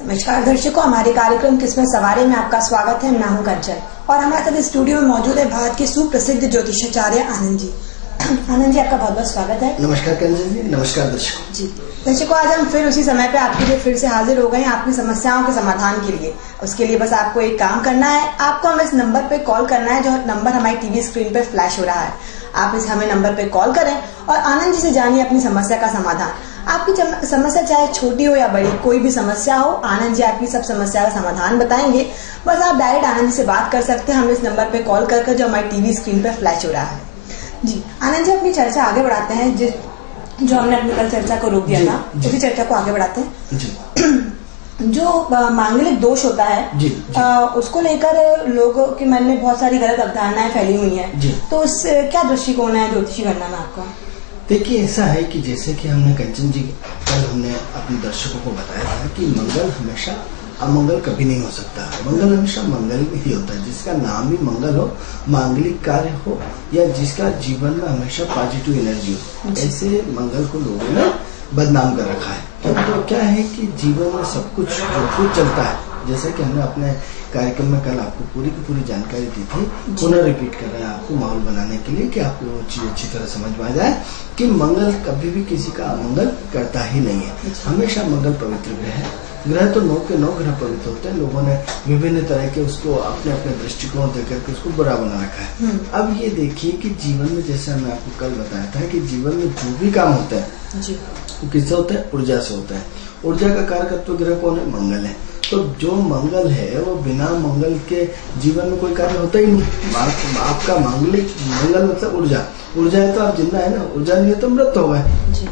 नमस्कार दर्शकों, हमारे कार्यक्रम किस्मत सवारी में आपका स्वागत है। मैं हूं कंचन और हमारे साथ स्टूडियो में मौजूद है भारत के सुप्रसिद्ध ज्योतिषाचार्य आनंद जी। आनंद जी, आपका बहुत बहुत स्वागत है। नमस्कार कंचन जी, नमस्कार दर्शकों जी। दर्शकों, आज हम फिर उसी समय पे आपके लिए फिर से हाजिर हो गए हैं आपकी समस्याओं के समाधान के लिए। उसके लिए बस आपको एक काम करना है, आपको हमें इस नंबर पे कॉल करना है जो नंबर हमारी टीवी स्क्रीन पे फ्लैश हो रहा है। आप इस हमें नंबर पे कॉल करें और आनंद जी से जानिए अपनी समस्या का समाधान। आपकी समस्या चाहे छोटी हो या बड़ी, कोई भी समस्या हो, आनंद जी आपकी सब समस्या का समाधान बताएंगे। बस आप डायरेक्ट आनंद जी से बात कर सकते हैं हम इस नंबर पे कॉल करके जो हमारी टीवी स्क्रीन पे फ्लैश हो रहा है। जी आनंद जी, अपनी चर्चा आगे बढ़ाते हैं। जो हमने अपनी कल चर्चा को रोक दिया था, उसी चर्चा को आगे बढ़ाते हैं। जी। जो मांगलिक दोष होता है जी। उसको लेकर लोगों के मन में बहुत सारी गलत अवधारणाएं फैली हुई हैं। तो उस क्या दृष्टिकोण है ज्योतिषी गणना में आपका? देखिए, ऐसा है कि जैसे कि हमने कंचन जी कल हमने अपने दर्शकों को बताया था कि मंगल हमेशा अमंगल कभी नहीं हो सकता। मंगल हमेशा मंगल ही होता है। जिसका नाम ही मंगल हो, मांगलिक कार्य हो या जिसका जीवन में हमेशा पॉजिटिव एनर्जी हो, ऐसे मंगल को लोगों ने बदनाम कर रखा है। तो क्या है कि जीवन में सब कुछ जो कुछ चलता है, जैसे कि हमने अपने कार्यक्रम में कल आपको पूरी की पूरी जानकारी दी थी, पुनः रिपीट कर रहे हैं आपको माहौल बनाने के लिए कि आपको वो चीज अच्छी तरह समझ में आ जाए कि मंगल कभी भी किसी का अमंगल करता ही नहीं है। हमेशा मंगल पवित्र ग्रह है। ग्रह तो 9 के 9 ग्रह पवित्र होते हैं। लोगों ने विभिन्न तरह के उसको अपने अपने दृष्टिकोण देकर के उसको बुरा बना रखा है। अब ये देखिए कि जीवन में, जैसे मैं आपको कल बताया था कि जीवन में जो भी काम होता है वो किससे होता है? ऊर्जा से होता है। ऊर्जा का कारकत्व ग्रह कौन है? मंगल है। तो जो मंगल है वो बिना मंगल के जीवन में कोई कार्य होता ही नहीं। आपका मांगलिक मंगल मतलब ऊर्जा। ऊर्जा है तो आप जिंदा है ना, ऊर्जा नहीं है तो मृत हो गए।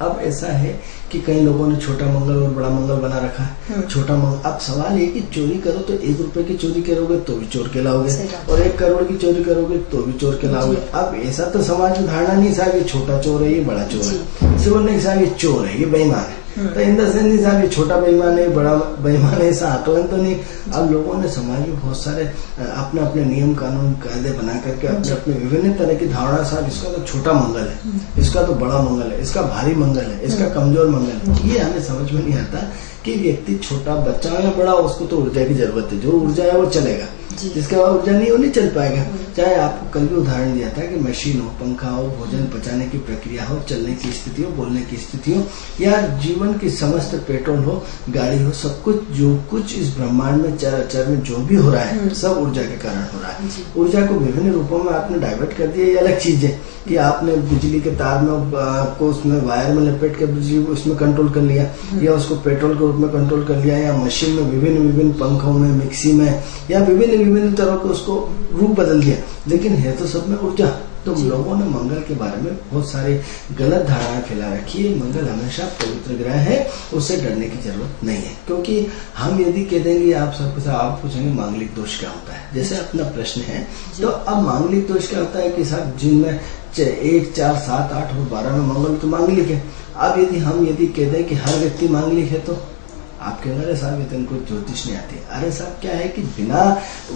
अब ऐसा है कि कई लोगों ने छोटा मंगल और बड़ा मंगल बना रखा है। छोटा मंगल, अब सवाल ये कि चोरी करो तो 1 रुपए की चोरी करोगे तो भी चोर कहलाओगे, और 1 करोड़ की चोरी करोगे तो भी चोर कहलाओगे। अब ऐसा तो समाज में धारणा नहीं साहब ये छोटा चोर है, ये बड़ा चोर है। सिर्फ नहीं साहब ये चोर है, ये बेईमान है। तो इन द सेंस नहीं साहब ये छोटा बेईमान है, बड़ा बेईमान है, ऐसा आकलन तो नहीं। अब लोगों ने समाज में बहुत सारे अपने अपने नियम कानून कायदे बना करके अपने अपने विभिन्न तरह की धारणा, साहब इसका तो छोटा मंगल है, इसका तो बड़ा मंगल है, इसका भारी मंगल है, इसका कमजोर मंगल है। ये हमें समझ में नहीं आता कि व्यक्ति छोटा बच्चा या बड़ा, उसको तो ऊर्जा की जरूरत है। जो ऊर्जा है वो चलेगा, जिसके बाद ऊर्जा नहीं, वो नहीं चल पाएगा। चाहे आपको कल भी उदाहरण दिया था कि मशीन हो, पंखा हो, भोजन पचाने की प्रक्रिया हो, चलने की स्थिति हो, बोलने की स्थिति हो, या जीवन की समस्त पेट्रोल हो, गाड़ी हो, सब कुछ जो कुछ इस ब्रह्मांड में चराचर में जो भी हो रहा है सब ऊर्जा के कारण हो रहा है। ऊर्जा को विभिन्न रूपों में आपने डाइवर्ट कर दिया, ये अलग चीज है कि आपने बिजली के तार में को उसमें वायर में लपेट के बिजली उसमें कंट्रोल कर लिया, या उसको पेट्रोल के रूप में कंट्रोल कर लिया, या मशीन में विभिन्न पंखों में, मिक्सी में, या विभिन्न तरह को उसको रूप बदल दिया। लेकिन है तो सब में ऊर्जा। तो लोगों ने मंगल के बारे में बहुत सारी गलत धारणाएं फैला रखी है। मंगल हमेशा पवित्र ग्रह है, उससे डरने की जरूरत नहीं है। क्योंकि हम यदि कह देंगे, आप सबके साथ आप पूछेंगे मांगलिक दोष क्या होता है, जैसे अपना प्रश्न है। तो अब मांगलिक दोष क्या होता है कि साहब जिनमें 1, 4, 7, 8 और 12 में मंगल तो मांगलिक है। अब यदि कह दें कि हर व्यक्ति मांगलिक है, तो आप कहेंगे अरे साहब ये तो इनको ज्योतिष नहीं आती। अरे साहब क्या है कि बिना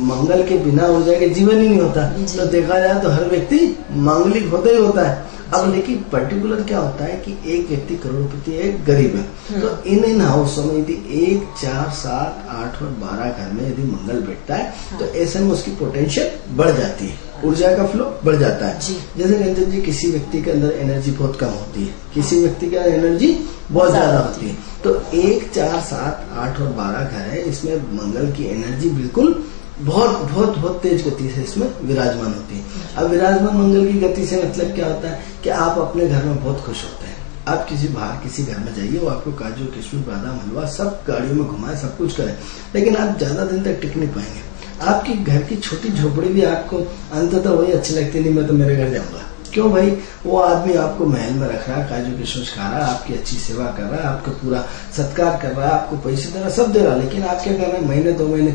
मंगल के, बिना ऊर्जा के जीवन ही नहीं होता। तो देखा जाए तो हर व्यक्ति मांगलिक होता ही होता है। अब लेकिन पर्टिकुलर क्या होता है कि एक व्यक्ति करोड़पति है, एक गरीब है। तो इन हाउसों में यदि 1, 4, 7, 8 और 12 घर में यदि मंगल बैठता है तो ऐसे में उसकी पोटेंशियल बढ़ जाती है, ऊर्जा का फ्लो बढ़ जाता है। जैसे कंचन जी, किसी व्यक्ति के अंदर एनर्जी बहुत कम होती है, किसी व्यक्ति का एनर्जी बहुत ज्यादा होती है। तो 1, 4, 7, 8 और 12 घर है, इसमें मंगल की एनर्जी बिल्कुल बहुत तेज गति से इसमें विराजमान होती है। अब विराजमान मंगल की गति से मतलब क्या होता है कि आप अपने घर में बहुत खुश होते हैं। आप किसी घर में जाइए, वो आपको काजू, किशमिश, बादाम, हलवा सब गाड़ियों में घुमाए, सब कुछ करें, लेकिन आप ज्यादा दिन तक टिक नहीं पाएंगे। आपकी घर की छोटी झोपड़ी भी आपको अंततः वही अच्छी लगती नहीं, मैं तो मेरे घर जाऊंगा। क्यों भाई? वो आदमी आपको महल में रख रहा है, काजू किशमिश खा रहा है, आपकी अच्छी सेवा कर रहा है, आपका पूरा सत्कार कर रहा है, आपको पैसे दे रहा है, सब दे रहा है। लेकिन आप क्या कर रहे हैं? महीने, 2 महीने,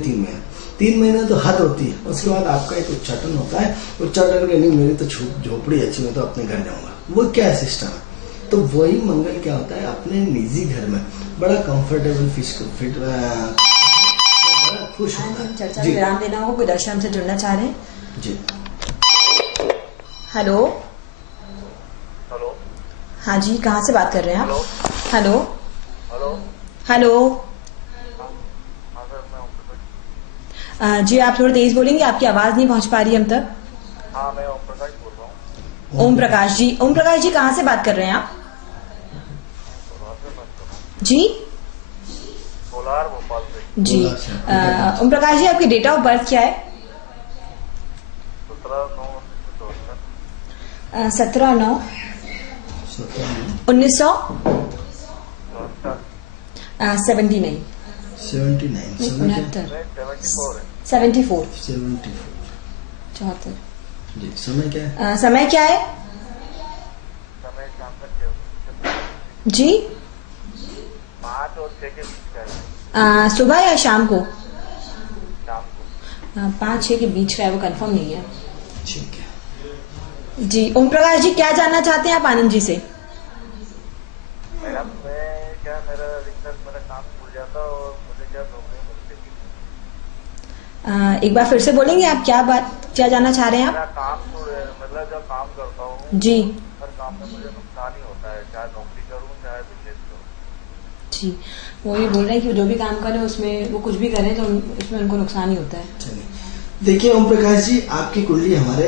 3 महीने तो हद होती है। उसके बाद आपका एक उच्चाटन होता है। उच्चाटन के नहीं, मेरी तो झोपड़ी अच्छी, मैं तो अपने घर जाऊंगा। वो क्या सिस्टम है? तो वही मंगल क्या होता है, अपने निजी घर में बड़ा कंफर्टेबल फिट बड़ा खुश होता है। चर्चा में विराम देना होगा। कोई दर्शक हमसे जुड़ना चाह रहे हैं? जी, हेलो। हाँ जी, कहाँ से बात कर रहे हैं आप? हेलो। हेलो। हेलो। जी आप थोड़ा तेज बोलेंगे, आपकी आवाज नहीं पहुंच पा रही हम तक। हाँ, मैं ओम प्रकाश बोल रहा हूँ। ओम प्रकाश जी, ओम प्रकाश जी कहाँ से बात कर रहे हैं आप? कोलार से बात कर रहा हूँ। जी कोलार, भोपाल से। जी कोलार से। ओम प्रकाश जी, आपकी डेट ऑफ बर्थ क्या है? 17/9/1974। 17/9/1979। 74 है। 74 74। जी समय क्या है? समय क्या है? समय शाम तक 6 जी 5 और 6 के बीच का है। सुबह या शाम को? शाम को। 5-6 के बीच का है, वो कंफर्म नहीं है। ठीक है। जी ओम प्रकाश जी, क्या जानना चाहते हैं आप आनंद जी से? मैडम, मेरा अधिकतर मेरा काम छूट जाता और मुझे क्या नौकरी मिलती है। एक बार फिर से बोलेंगे आप, क्या जानना चाह रहे हैं मेरा आप? काम मतलब जब काम करता हूँ जी हर काम में मुझे नुकसान ही होता है, चाहे नौकरी करूँ चाहे बिजनेस करूँ। जी, वो ये बोल रहे हैं कि जो भी काम करें उसमें वो कुछ भी करें तो उसमें उनको नुकसान ही होता है। चलिए, देखिए ओम प्रकाश जी, आपकी कुंडली हमारे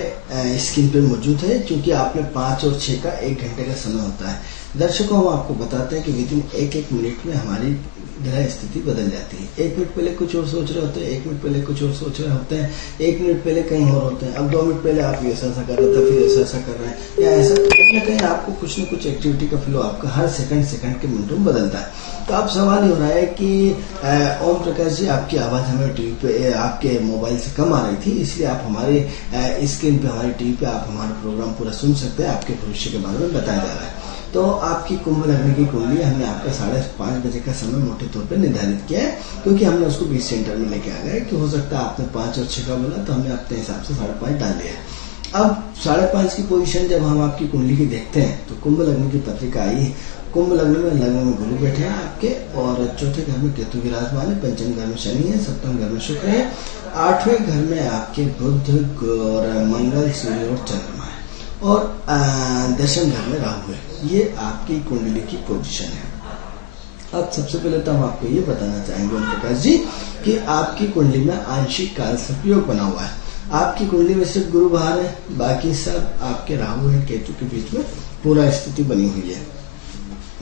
स्क्रीन पे मौजूद है, क्योंकि आपने 5 और 6 का 1 घंटे का समय होता है। दर्शकों, हम आपको बताते हैं कि विदिन 1-1 मिनट में हमारी ग्रह स्थिति बदल जाती है। 1 मिनट पहले कुछ और सोच रहे होते हैं, 1 मिनट पहले कुछ और सोच रहे होते हैं, 1 मिनट पहले कहीं और होते हैं, अब 2 मिनट पहले आप ऐसा कर रहे थे, फिर ऐसा कर रहे हैं, या ऐसा कहीं ना कहीं आपको कुछ न कुछ एक्टिविटी का फ्लो आपका हर सेकंड के मिनटों में बदलता है। तो अब सवाल ये हो रहा है कि ओम प्रकाश जी, आपकी आवाज हमें टीवी पे आपके मोबाइल से कम आ रही थी, इसलिए आप हमारे स्क्रीन पे हमारी टीवी पे आप हमारा प्रोग्राम पूरा सुन सकते हैं। आपके भविष्य के बारे में बताया जा रहा है। तो आपकी कुंभ लग्न की कुंडली हमने आपका 5:30 बजे का समय मोटे तौर पे निर्धारित किया है, क्योंकि हमने उसको 20 सेंटर में लेके आ गए कि हो सकता है आपने 5 और 6 का बोला, तो हमने अपने हिसाब से 5:30 डाल दिया है। अब 5:30 की पोजीशन जब हम आपकी कुंडली की देखते हैं तो कुंभ लग्न की पत्रिका आई है। कुंभ लग्न में गुरु बैठे हैं आपके, और चौथे घर में केतु विराजमान है, पंचम घर में शनि है, सप्तम घर में शुक्र है, 8वें घर में आपके बुध और मंगल, सूर्य और चंद्रमा है, और 10वें घर में राहु है। ये आपकी कुंडली की पोजीशन है। अब सबसे पहले तो हम आपको ये बताना चाहेंगे ओम प्रकाश जी कि आपकी कुंडली में आंशिक काल सर्पयोग बना हुआ है। आपकी कुंडली में सिर्फ गुरु बाहर है, बाकी सब आपके राहु और केतु के बीच में पूरा स्थिति बनी हुई है।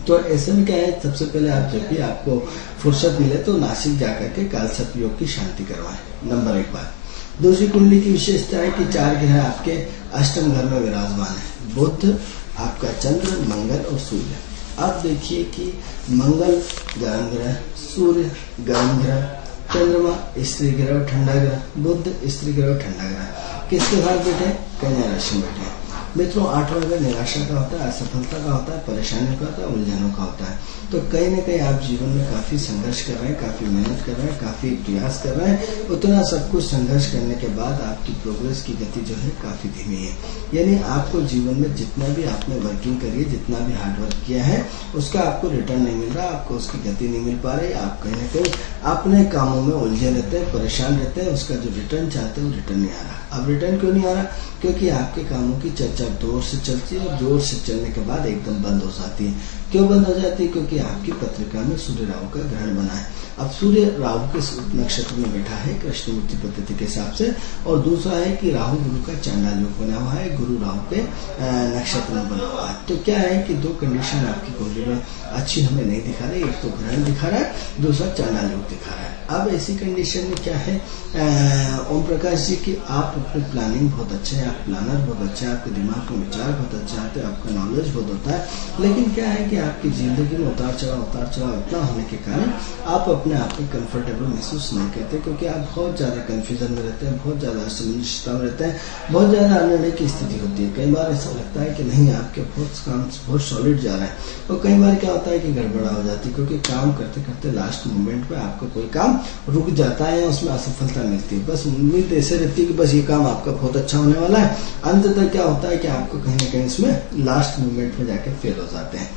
तो ऐसे में क्या है, सबसे पहले आप जब भी आपको फुर्सत मिले तो नासिक जाकर के काल सर्पयोग की शांति करवाएं। नंबर 1 बात। दूसरी कुंडली की विशेषता है कि 4 ग्रह आपके अष्टम घर में विराजमान है, बुध, आपका चंद्र, मंगल और सूर्य। अब देखिए कि मंगल गर्म ग्रह, सूर्य गर्म ग्रह, चंद्रमा स्त्री ग्रह और ठंडा ग्रह, बुध स्त्री ग्रह और ठंडा ग्रह किसके भाग बैठे? कन्या राशि में बैठे। मित्रों, 8वां घर निराशा का होता है, असफलता का होता है, परेशानियों का होता है, उलझनों का होता है। तो कहीं न कहीं आप जीवन में काफी संघर्ष कर रहे हैं, काफी मेहनत कर रहे हैं, काफी प्रयास कर रहे हैं। उतना सब कुछ संघर्ष करने के बाद आपकी प्रोग्रेस की गति जो है काफी धीमी है। यानी आपको जीवन में जितना भी आपने वर्किंग करी है, जितना भी हार्डवर्क किया है, उसका आपको रिटर्न नहीं मिल रहा, आपको उसकी गति नहीं मिल पा रही। आप कहीं न कहीं अपने कामों में उलझे रहते हैं, परेशान रहते हैं, उसका जो रिटर्न चाहते हैं वो रिटर्न नहीं आ रहा। अब रिटर्न क्यों नहीं आ रहा? क्योंकि आपके कामों की चर्चा जोर से चलती है, और जोर से चलने के बाद एकदम बंद हो जाती है। क्यों बंद हो जाती है? क्योंकि आपकी पत्रिका में सूर्य राहु का ग्रहण बना है। अब सूर्य राहु के नक्षत्र में बैठा है कृष्णमूर्ति पद्धति के हिसाब से, और दूसरा है कि राहु गुरु का चांडाल योग बना हुआ है, गुरु राहु के नक्षत्र में बना हुआ है। तो क्या है कि 2 कंडीशन आपकी कुंडली में अच्छी हमें नहीं दिखा रही। एक तो ग्रहण दिखा रहा है, दूसरा चांडाल योग दिखा रहा है। अब ऐसी कंडीशन में क्या है ओम प्रकाश जी की आप अपनी प्लानिंग बहुत अच्छे हैं, आप प्लानर बहुत अच्छे हैं, आपके दिमाग में विचार बहुत अच्छे आते हैं, आपका नॉलेज बहुत होता है। लेकिन क्या है कि आपकी जिंदगी में उतार चढ़ाव इतना होने के कारण आप अपने आप में कंफर्टेबल महसूस नहीं करते, क्योंकि आप बहुत ज्यादा कंफ्यूजन में रहते हैं, बहुत ज्यादा असमंजसता में रहते हैं, बहुत ज्यादा अनिर्णय की स्थिति होती है। कई बार ऐसा लगता है कि नहीं, आपके बहुत काम बहुत सॉलिड जा रहा है, और कई बार क्या होता है कि गड़बड़ा हो जाती है, क्योंकि काम करते करते लास्ट मोमेंट पे आपका कोई काम रुक जाता है, उसमें असफलता मिलती है। बस उम्मीद ऐसे रहती है कि बस ये काम आपका बहुत अच्छा होने वाला है, अंततः क्या होता है कि आपको कहीं ना कहीं इसमें लास्ट मोमेंट में जाके फेल हो जाते हैं।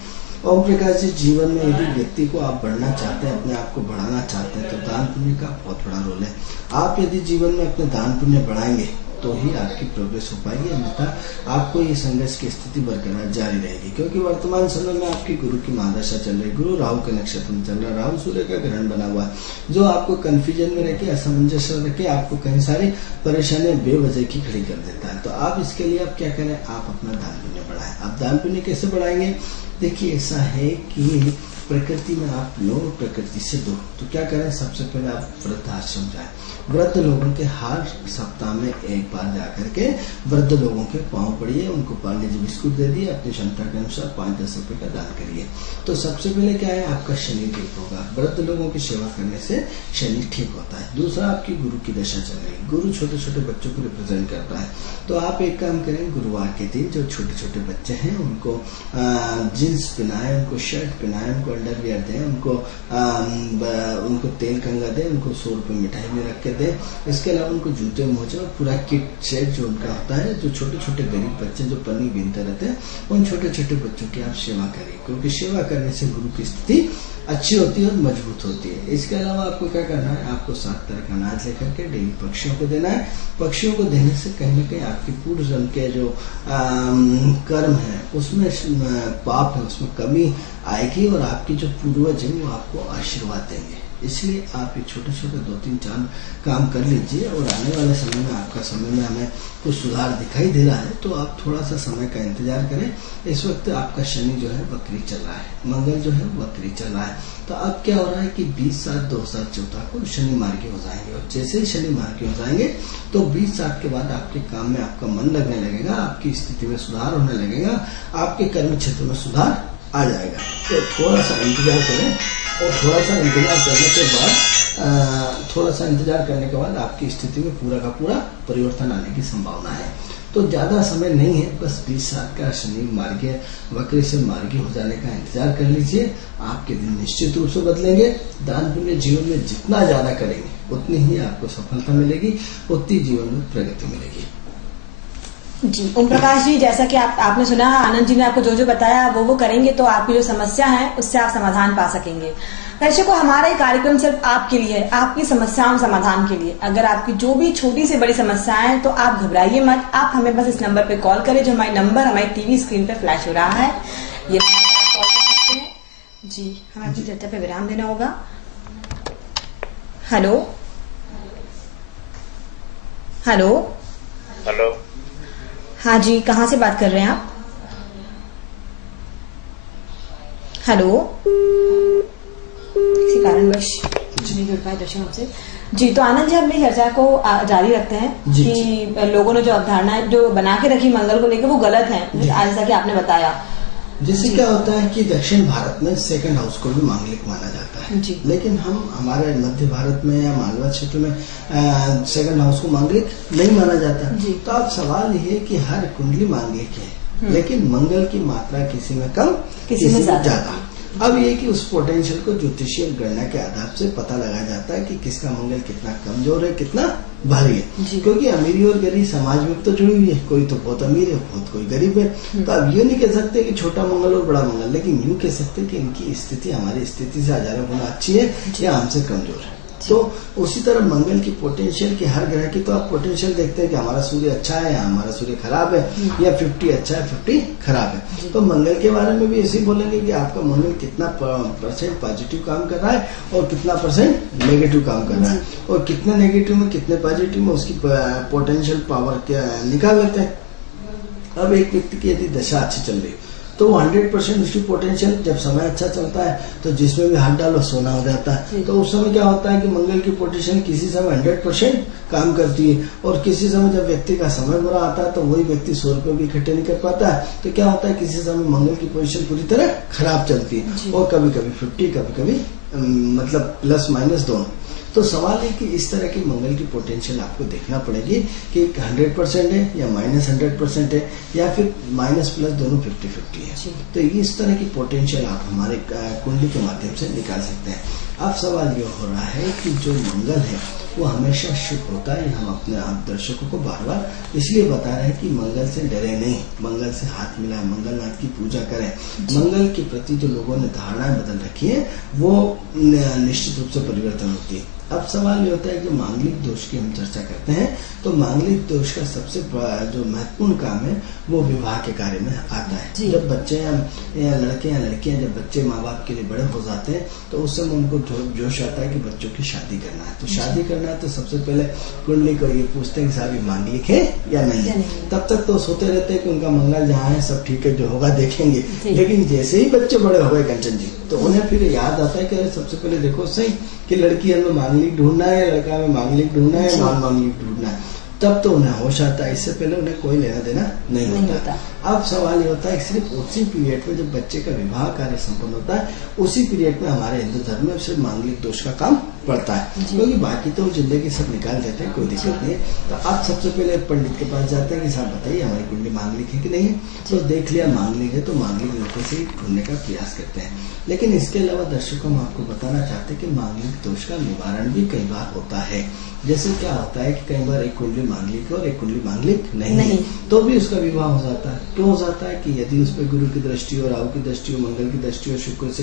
ओम प्रकाश जी, जीवन में यदि व्यक्ति को आप बढ़ना चाहते हैं, अपने आप को बढ़ाना चाहते हैं, तो दान पुण्य का बहुत बड़ा रोल है। आप यदि जीवन में अपने दान पुण्य बढ़ाएंगे तो ही आपकी प्रोग्रेस हो पाएगी, अन्यथा आपको ये संघर्ष की स्थिति बरकरार जारी रहेगी। क्योंकि वर्तमान समय में आपकी गुरु की महादशा चल रही, गुरु राहु के नक्षत्र में चल रहा है, राहु सूर्य का ग्रहण बना हुआ है, जो आपको कंफ्यूजन में रखे, असमंजस में रखे, आपको कई सारी परेशानियां बेवजह की खड़ी कर देता है। तो आप इसके लिए आप क्या करें, आप अपना दान पुण्य बढ़ाएं। आप दान पुण्य कैसे बढ़ाएंगे? देखिए, ऐसा है कि प्रकृति में आप लो, प्रकृति से दो। तो क्या करें, सबसे पहले आप वृद्धाश्रम जाएं। वृद्ध लोगों के हर सप्ताह में एक बार जाकर के वृद्ध लोगों के पांव पड़िए, उनको पार्ले जी बिस्कुट दे दिए, अपनी क्षमता के अनुसार 5-10 रुपए का दान करिए। तो सबसे पहले क्या है, आपका शनि ठीक होगा। वृद्ध लोगों की सेवा करने से शनि ठीक होता है। दूसरा, आपकी गुरु की दशा चल रही है, गुरु छोटे छोटे बच्चों को रिप्रेजेंट करता है। तो आप एक काम करें, गुरुवार के दिन जो छोटे छोटे बच्चे हैं उनको जींस पहनाएं, उनको शर्ट पहनाएं, उनको अंडरवियर दें, उनको तेल कंगा दें, उनको 100 रुपए मिठाई में रख के दें। इसके अलावा उनको जूते मोजे और पूरा किट सेट जो उनका होता है, जो छोटे छोटे गरीब बच्चे जो पन्नी बीनते रहते हैं, उन छोटे छोटे बच्चों की आप सेवा करिए, क्योंकि सेवा करने से गुरु की स्थिति अच्छी होती है और मजबूत होती है। इसके अलावा आपको क्या करना है, आपको 7 तरह का अनाज लेकर के डेली पक्षियों को देना है। पक्षियों को देने से कहीं न कहीं आपकी पूर्व जन्म के जो कर्म है उसमें पाप है उसमें कमी आएगी और आपकी जो पूर्वज है वो आपको आशीर्वाद देंगे। इसलिए आप ये छोटे छोटे 2-3-4 काम कर लीजिए और आने वाले समय में आपका समय में हमें कुछ सुधार दिखाई दे रहा है, तो आप थोड़ा सा समय का इंतजार करें। इस वक्त आपका शनि जो है वक्री चल रहा है, मंगल जो है वक्री चल रहा है। तो अब क्या हो रहा है कि 20/7/2014 को शनि मार्गी हो जाएंगे, और जैसे ही शनि मार्गी हो जाएंगे तो 20/7 के बाद आपके काम में आपका मन लगने लगेगा, आपकी स्थिति में सुधार होने लगेगा, आपके कर्म क्षेत्र में सुधार आ जाएगा। तो थोड़ा सा इंतजार करें और थोड़ा सा इंतजार करने के बाद आपकी स्थिति में पूरा का पूरा परिवर्तन आने की संभावना है। तो ज्यादा समय नहीं है, बस 20/7 का शनि मार्गी वक्र से मार्गी हो जाने का इंतजार कर लीजिए। आपके दिन निश्चित रूप से बदलेंगे। दान पुण्य जीवन में जितना ज्यादा करेंगे उतनी ही आपको सफलता मिलेगी, उतनी जीवन में प्रगति मिलेगी। जी ओम प्रकाश जी, जैसा कि आपने सुना, आनंद जी ने आपको जो जो बताया वो करेंगे तो आपकी जो समस्या है उससे आप समाधान पा सकेंगे। दर्शकों, हमारा ये कार्यक्रम सिर्फ आपके लिए है, आपकी समस्याओं समाधान के लिए। अगर आपकी जो भी छोटी से बड़ी समस्याएं हैं तो आप घबराइए मत, आप हमें बस इस नंबर पे कॉल करें, जो हमारी टीवी स्क्रीन पे फ्लैश हो रहा है। ये आप कॉल कर सकते हैं। जी, हमें अपनी चर्चा पे विराम देना होगा। हेलो हेलो हेलो, हाँ जी, कहाँ से बात कर रहे हैं आप? हेलो, किसी कारणवश नहीं जुड़ पाए दर्शक हमसे। जी, तो आनंद जी, अपनी चर्चा को जारी रखते हैं कि लोगों ने जो अवधारणाएं जो बना के रखी मंगल को लेकर वो गलत है, जैसा कि आपने बताया। जैसे क्या होता है कि दक्षिण भारत में सेकंड हाउस को भी मांगलिक माना जाता है, लेकिन हम हमारे मध्य भारत में या मालवा क्षेत्र में सेकंड हाउस को मांगलिक नहीं माना जाता। तो अब सवाल ये है कि हर कुंडली मांगलिक है, लेकिन मंगल की मात्रा किसी में कम किसी में ज्यादा। अब ये कि उस पोटेंशियल को ज्योतिषीय गणना के आधार से पता लगाया जाता है कि किसका मंगल कितना कमजोर है, कितना भारी है। क्योंकि अमीरी और गरीब समाज में तो जुड़ी हुई है, कोई तो बहुत अमीर है, बहुत कोई गरीब है। तो अब ये नहीं कह सकते कि छोटा मंगल और बड़ा मंगल, लेकिन यूँ कह सकते हैं कि इनकी स्थिति हमारी स्थिति से हजारों गुना अच्छी है या हमसे कमजोर है। तो उसी तरह मंगल की पोटेंशियल की हर ग्रह की तो आप पोटेंशियल देखते हैं कि हमारा सूर्य अच्छा है या हमारा सूर्य खराब है, या 50 अच्छा है 50 खराब है। तो मंगल के बारे में भी ऐसे ही बोलेंगे कि आपका मंगल कितना % पॉजिटिव काम कर रहा है और कितना % नेगेटिव काम कर रहा है, और कितने नेगेटिव में कितने पॉजिटिव में उसकी पोटेंशियल पावर क्या निकाल लेते हैं। अब एक व्यक्ति की यदि दशा अच्छी चल रही है तो 100% उसकी पोटेंशियल, जब समय अच्छा चलता है तो जिसमें भी हाथ डालो सोना हो जाता है। तो उस समय क्या होता है कि मंगल की पोटेंशियल किसी समय 100% काम करती है, और किसी समय जब व्यक्ति का समय बुरा आता है तो वही व्यक्ति 100 रुपए भी इकट्ठे नहीं कर पाता है। तो क्या होता है, किसी समय मंगल की पोजीशन पूरी तरह खराब चलती है, और कभी कभी 50, कभी कभी मतलब +- दोनों। तो सवाल है कि इस तरह की मंगल की पोटेंशियल आपको देखना पड़ेगी कि 100% है या -100% है, या फिर माइनस+ दोनों 50-50 है। तो इस तरह की पोटेंशियल आप हमारे कुंडली के माध्यम से निकाल सकते हैं। अब सवाल ये हो रहा है कि जो मंगल है वो हमेशा शुभ होता है। हम अपने आप दर्शकों को बार बार इसलिए बता रहे हैं कि मंगल से डरे नहीं, मंगल से हाथ मिलाएं, मंगलनाथ की पूजा करें। मंगल के प्रति जो लोगों ने धारणाएं बदल रखी है वो निश्चित रूप से परिवर्तन होती है। अब सवाल ये होता है कि मांगलिक दोष की हम चर्चा करते हैं तो मांगलिक दोष का सबसे जो महत्वपूर्ण काम है वो विवाह के कार्य में आता है। जब बच्चे या लड़के या लड़कियां जब बच्चे माँ बाप के लिए बड़े हो जाते हैं तो उस समय उनको जोश आता है कि बच्चों की शादी करना है। तो शादी करना है तो सबसे पहले कुंडली को ये पूछते हैं कि साहब ये मांगलिक है या नहीं है। तब तक तो सोते रहते हैं कि उनका मंगल जहाँ है सब ठीक है, जो होगा देखेंगे। लेकिन जैसे ही बच्चे बड़े हो गए कंचन जी, तो उन्हें फिर याद आता है कि सबसे पहले देखो सही कि लड़की हमें मांगलिक ढूंढना है, लड़का में मांगलिक ढूंढना है, नॉन मांगलिक ढूंढना है। तब तो उन्हें होश आता है, इससे पहले उन्हें कोई लेना देना नहीं होता। अब सवाल ये होता है सिर्फ उसी पीरियड में जब बच्चे का विवाह कार्य संपन्न होता है, उसी पीरियड में हमारे हिंदू धर्म में सिर्फ मांगलिक दोष का काम पड़ता है, क्योंकि बाकी तो जिंदगी सब निकाल देते हैं, कोई दिक्कत नहीं है। तो आप सबसे पहले पंडित के पास जाते हैं कि साहब बताइए हमारी कुंडली मांगलिक है कि नहीं है। तो देख लिया मांगलिक है तो मांगलिक लोगों से ही ढूंढने का प्रयास करते हैं। लेकिन इसके अलावा दर्शकों हम आपको बताना चाहते हैं कि मांगलिक दोष का निवारण भी कई बार होता है। जैसे क्या होता है कि कई बार एक कुंडली मांगलिक है और एक कुंडली मांगलिक नहीं, तो भी उसका विवाह हो जाता है। क्यों हो जाता है कि यदि उस पर गुरु की दृष्टि हो, राहु की दृष्टि हो, मंगल की दृष्टि हो, शुक्र से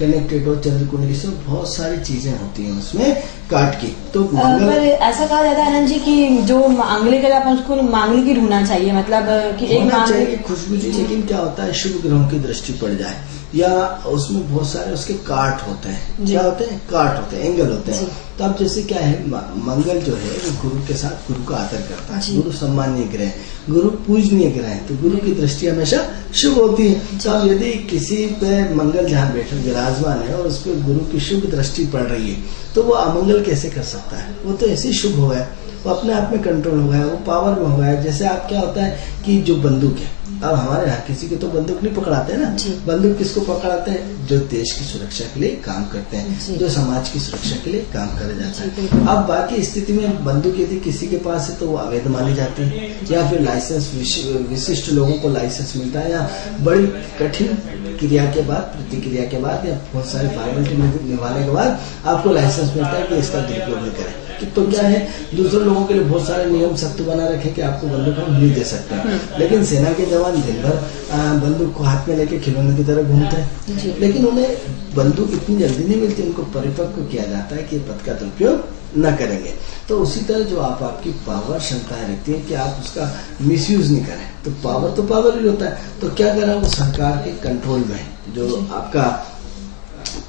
कनेक्टेड हो, चंद्र कुंडली से, बहुत सारी चीजें होती हैं उसमें काट की। तो पर ऐसा कहा जाता है आनंद जी कि जो मांगलिक है अपन उसको मांगलिक ही ढूंढना चाहिए, मतलब कि एक मांगलिक खुशबू जी। लेकिन क्या होता है शुभ ग्रहों की दृष्टि पड़ जाए या उसमें बहुत सारे उसके काट होते हैं, क्या होते हैं काट होते हैं, एंगल होते हैं। तो अब जैसे क्या है मंगल जो है वो गुरु के साथ गुरु का आदर करता है, गुरु सम्मानीय ग्रह, गुरु पूजनीय ग्रह है, तो गुरु की दृष्टि हमेशा शुभ होती है। तो अब यदि किसी पे मंगल जहाँ बैठे विराजमान है और उस पर गुरु की शुभ दृष्टि पड़ रही है तो वो अमंगल कैसे कर सकता है? वो तो ऐसे शुभ हो गया, वो अपने आप में कंट्रोल हो गया, वो पावर में हो गया। जैसे आप क्या होता है कि जो बंदूक है, अब हमारे यहाँ किसी की तो बंदूक नहीं पकड़ाते हैं ना, बंदूक किसको पकड़ाते हैं? जो देश की सुरक्षा के लिए काम करते हैं, जो समाज की सुरक्षा के लिए काम करा जाता है। अब बाकी स्थिति में बंदूक यदि किसी के पास है तो वो अवैध मानी जाती है, या फिर लाइसेंस विशिष्ट लोगों को लाइसेंस मिलता है, या बड़ी कठिन क्रिया के बाद, प्रतिक्रिया के बाद, या बहुत सारी फॉर्मेलिटी निभाने के बाद आपको लाइसेंस मिलता है कि इसका दुरुपयोग नहीं करें। तो क्या है दूसरे लोगों के लिए बहुत सारे नियम सख्त बना रखे कि आपको बंदूक हम नहीं दे सकते हैं। लेकिन सेना के जवान दिन भर बंदूक को हाथ में लेके खिलौने की तरह घूमते हैं, लेकिन उन्हें बंदूक इतनी जल्दी नहीं मिलती, उनको परिपक्व किया जाता है कि पद का दुरुपयोग न करेंगे। तो उसी तरह जो आपकी पावर क्षमताएं रहती है कि आप उसका मिसयूज नहीं करें, तो पावर ही होता है। तो क्या करा वो सरकार के कंट्रोल में, जो आपका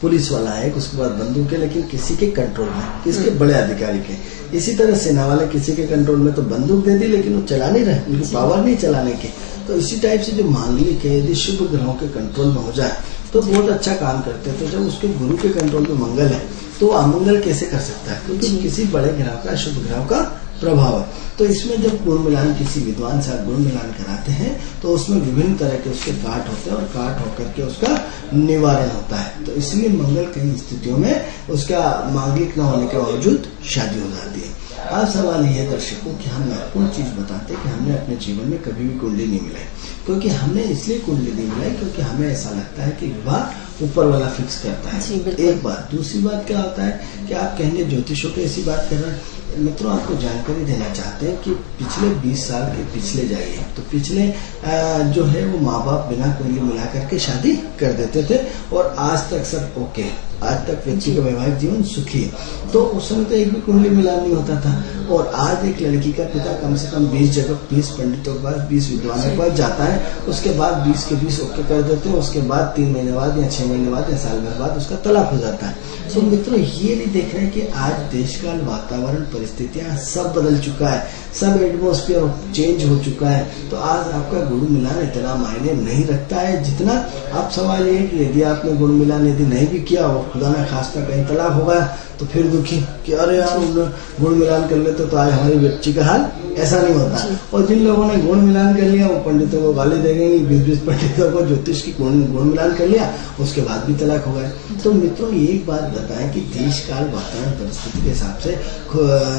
पुलिस वाला है, उसके बाद बंदूक है, लेकिन किसी के कंट्रोल में, किसके बड़े अधिकारी के। इसी तरह सेना वाले किसी के कंट्रोल में, तो बंदूक दे दी लेकिन वो चला नहीं रहे, उनकी पावर नहीं चलाने की। तो इसी टाइप से जो मांगलिक है यदि शुभ ग्रहों के कंट्रोल में हो जाए तो बहुत अच्छा काम करते हैं। तो जब उसके गुरु के कंट्रोल में मंगल है तो अमंगल कैसे कर सकता है? क्योंकि किसी बड़े ग्रह का, शुभ ग्रह का प्रभाव है। तो इसमें जब गुण मिलान किसी विद्वान से गुण मिलान कराते हैं तो उसमें विभिन्न तरह के उसके काट होते हैं और काट होकर के उसका निवारण होता है। तो इसलिए मंगल कई स्थितियों में उसका मांगलिक न होने के बावजूद शादी हो जाती है। आज सवाल ये है दर्शकों कि हम महत्वपूर्ण चीज बताते हैं कि हमने अपने जीवन में कभी भी कुंडली नहीं मिलाई, क्योंकि हमने इसलिए कुंडली नहीं मिलाई क्योंकि हमें ऐसा लगता है कि विवाह ऊपर वाला फिक्स करता है। एक बात। दूसरी बात क्या होता है कि आप कहेंगे ज्योतिषों की ऐसी बात कर रहे हैं। मित्रों आपको जानकारी देना चाहते हैं कि पिछले 20 साल के पिछले जाइए तो पिछले जो है वो माँ बाप बिना कुंडली मिला करके शादी कर देते थे और आज तक सब ओके, आज तक व्यक्ति का वैवाहिक जीवन सुखी है। तो उस समय तो एक भी कुंडली मिलान नहीं होता था। और आज एक लड़की का पिता कम से कम 20 जगह 20 पंडितों के पास, 20 विद्वानों के पास जाता है, उसके बाद 20 के 20 ओके कर देते हैं, उसके बाद 3 महीने बाद या 6 महीने बाद या साल भर बाद उसका तलाक हो जाता है। तो मित्रों ये नहीं देख रहे कि आज देश काल, वातावरण, परिस्थितियां सब बदल चुका है, सब एटमोस्फियर चेंज हो चुका है। तो आज आपका गुण मिलान इतना मायने नहीं रखता है जितना आप सवाल ये कि यदि आपने गुण मिलान यदि नहीं भी किया और खुदा न खास्ता कहीं तलाक हो गया तो फिर दुखी कि अरे यार गुण मिलान कर लेते तो आज हमारी बच्ची का हाल ऐसा नहीं होता। और जिन लोगों ने गुण मिलान कर लिया वो पंडितों को गाली देंगे, 20-20 पंडितों को ज्योतिष की गुण मिलान कर लिया, उसके बाद भी तलाक हो गए। तो मित्रों एक बात बताएं कि देश काल, वातावरण, परिस्थिति के हिसाब से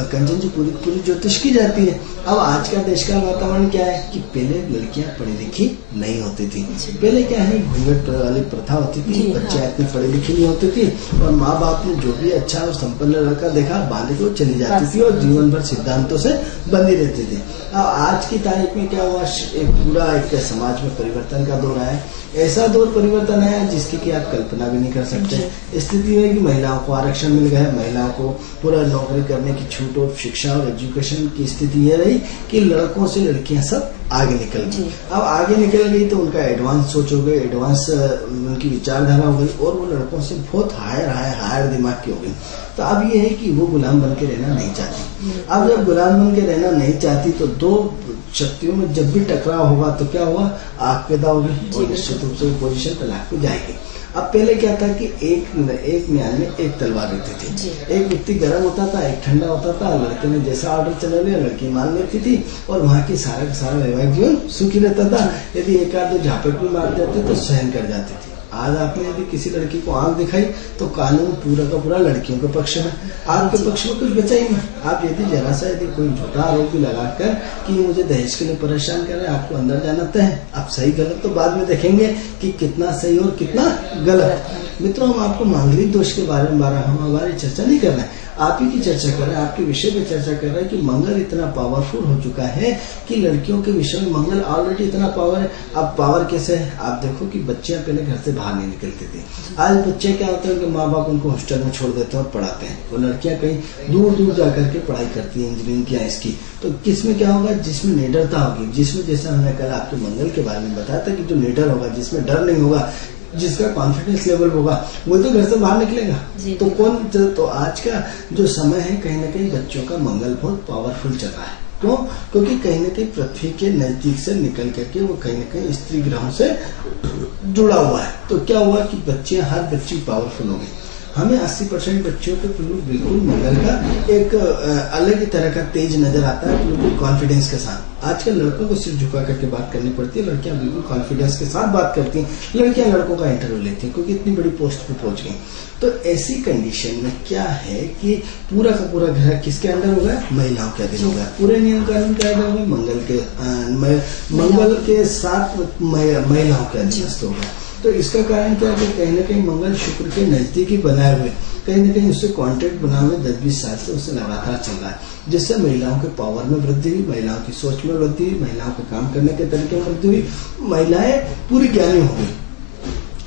कंचन जी पूरी ज्योतिष की जाती है। अब आज का देश का वातावरण क्या है कि पहले लड़कियां पढ़ी लिखी नहीं होती थी। पहले क्या है, घूंघट वाली प्रथा होती थी, बच्चे इतनी पढ़ी लिखी नहीं होती थी, और माँ बाप ने जो भी अच्छा और संपन्न लड़का देखा बांध के चली जाती थी और जीवन भर सिद्धांतों से बंधी रहती थी। अब आज की तारीख में क्या हुआ, एक पूरा एक समाज में परिवर्तन का दौर आया। ऐसा दौर परिवर्तन है जिसकी कि आप कल्पना भी नहीं कर सकते। स्थिति है कि महिलाओं को आरक्षण मिल गया, महिलाओं को पूरा नौकरी करने की छूट और शिक्षा और एजुकेशन की स्थिति ये रही कि लड़कों से लड़कियां सब आगे निकल गई। अब आगे निकल गई तो उनका एडवांस सोच हो गई, एडवांस उनकी विचारधारा हो गई, और वो लड़कों से बहुत हायर दिमाग की हो गई। तो अब ये है कि वो गुलाम बन के रहना नहीं चाहती। अब जब गुलाम बन के रहना नहीं चाहती तो दो शक्तियों में जब भी टकराव होगा तो क्या हुआ, आग पैदा होगी और निश्चित रूप से पोजीशन तलाक पे जाएगी। अब पहले क्या था कि एक न्याय में एक तलवार रहती थी, एक व्यक्ति गर्म होता था, एक ठंडा होता था। लड़के ने जैसा ऑर्डर चला लिया लड़की मान लेती थी और वहाँ की सारा का सारा वैवाहिक जीवन सुखी रहता था। यदि एक आध दो झापट भी मार देते तो सहन कर जाती थी। आज आपने यदि किसी लड़की को आंख दिखाई तो कानून पूरा का पूरा लड़कियों के पक्ष में, आपके पक्ष में कुछ बचा ही नहीं। आप यदि जरा सा यदि कोई झूठा आरोप भी लगाकर कि मुझे दहेज के लिए परेशान कर रहे हैं, आपको अंदर जाना तय है। आप सही गलत तो बाद में देखेंगे कि कितना सही और कितना गलत। मित्रों, हम आपको मांगलिक दोष के बारे में हम हमारी चर्चा नहीं कर रहे हैं, आप ही की चर्चा कर रहे हैं, आपके विषय पे चर्चा कर रहे हैं कि मंगल इतना पावरफुल हो चुका है कि लड़कियों के विषय में मंगल ऑलरेडी इतना पावर है। अब पावर कैसे है, आप देखो कि बच्चियां पहले घर से बाहर नहीं निकलती थी। आज बच्चे क्या होते हैं कि माँ बाप उनको हॉस्टल में छोड़ देते हैं और पढ़ाते हैं, और लड़कियां कहीं दूर दूर जाकर के पढ़ाई करती है, इंजीनियरिंग की इसकी। तो किसमें क्या होगा, जिसमें निडरता होगी, जिसमें जैसा हमने कल आपके मंगल के बारे में बताया था कि जो निडर होगा, जिसमें डर नहीं होगा, जिसका कॉन्फिडेंस लेवल होगा, वो तो घर से बाहर निकलेगा। तो तो आज का जो समय है कहीं ना कहीं बच्चों का मंगल बहुत पावरफुल चल रहा है। क्यों? क्योंकि कहीं ना कहीं पृथ्वी के नजदीक से निकल करके वो कहीं ना कहीं स्त्री ग्रहों से जुड़ा हुआ है। तो क्या हुआ कि बच्चियां, हर बच्ची पावरफुल हो गई। हमें 80% बच्चों के बिल्कुल मंगल का एक अलग ही तरह का तेज नजर आता है, बिल्कुल कॉन्फिडेंस के साथ। आजकल लड़कों को सिर झुका करके बात करनी पड़ती है, लड़कियां बिल्कुल कॉन्फिडेंस के साथ बात करती हैं। लड़कियां लड़कों का इंटरव्यू लेती हैं क्योंकि इतनी बड़ी पोस्ट पे पहुंच गई। तो ऐसी कंडीशन में क्या है कि पूरा का पूरा घर किसके अंडर हो गया, महिलाओं के अधीन हो गया। पूरे नियम कानून के अंडर हो गए, मंगल के साथ महिलाओं के अधीनस्थ हो गया। तो इसका कारण क्या है कि कहीं न कहीं मंगल शुक्र के नजदीक ही बनाए हुए, कहीं न कहीं उससे कॉन्ट्रैक्ट बना हुए 10-20 साल से उससे लगातार चल रहा है, जिससे महिलाओं के पावर में वृद्धि हुई, महिलाओं की सोच में वृद्धि हुई, महिलाओं के काम करने के तरीके में वृद्धि हुई। महिलाएं पूरी ज्ञानी हो गई,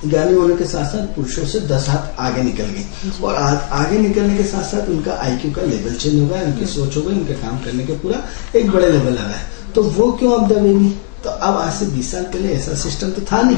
ज्ञानी होने के साथ साथ पुरुषों से 10 हाथ आगे निकल गई, और आगे निकलने के साथ साथ उनका IQ का लेवल चेंज हो गया, उनकी सोच हो गई, उनके काम करने के पूरा एक बड़े लेवल आ गया। तो वो क्यों अब दबेगी? तो अब आज से 20 साल पहले ऐसा सिस्टम तो था नहीं